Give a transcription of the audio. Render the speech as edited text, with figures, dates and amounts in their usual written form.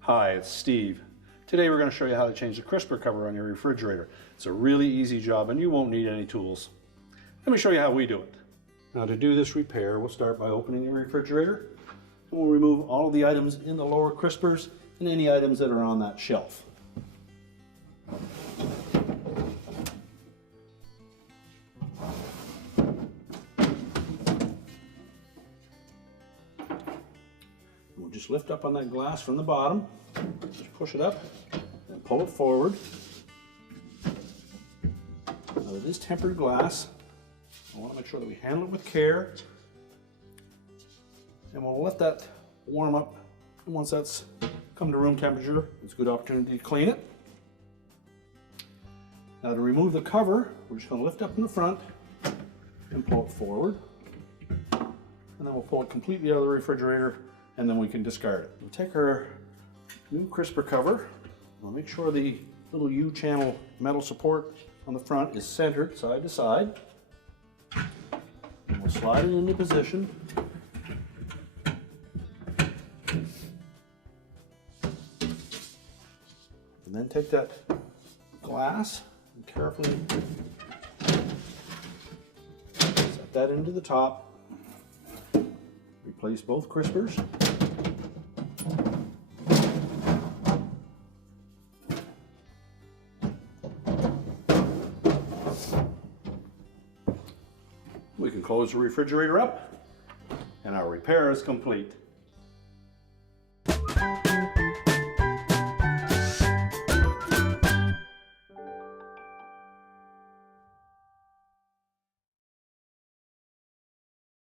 Hi, it's Steve. Today we're going to show you how to change the crisper cover on your refrigerator. It's a really easy job and you won't need any tools. Let me show you how we do it. Now to do this repair, we'll start by opening the refrigerator and we'll remove all of the items in the lower crispers and any items that are on that shelf. We'll just lift up on that glass from the bottom, just push it up and pull it forward. Now it is tempered glass. I want to make sure that we handle it with care. And we'll let that warm up. And once that's come to room temperature, it's a good opportunity to clean it. Now to remove the cover, we're just going to lift up in the front and pull it forward. And then we'll pull it completely out of the refrigerator and then we can discard it. We'll take our new crisper cover. We'll make sure the little U-channel metal support on the front is centered side to side. And we'll slide it into position. And then take that glass and carefully set that into the top. Replace both crispers. We can close the refrigerator up and our repair is complete.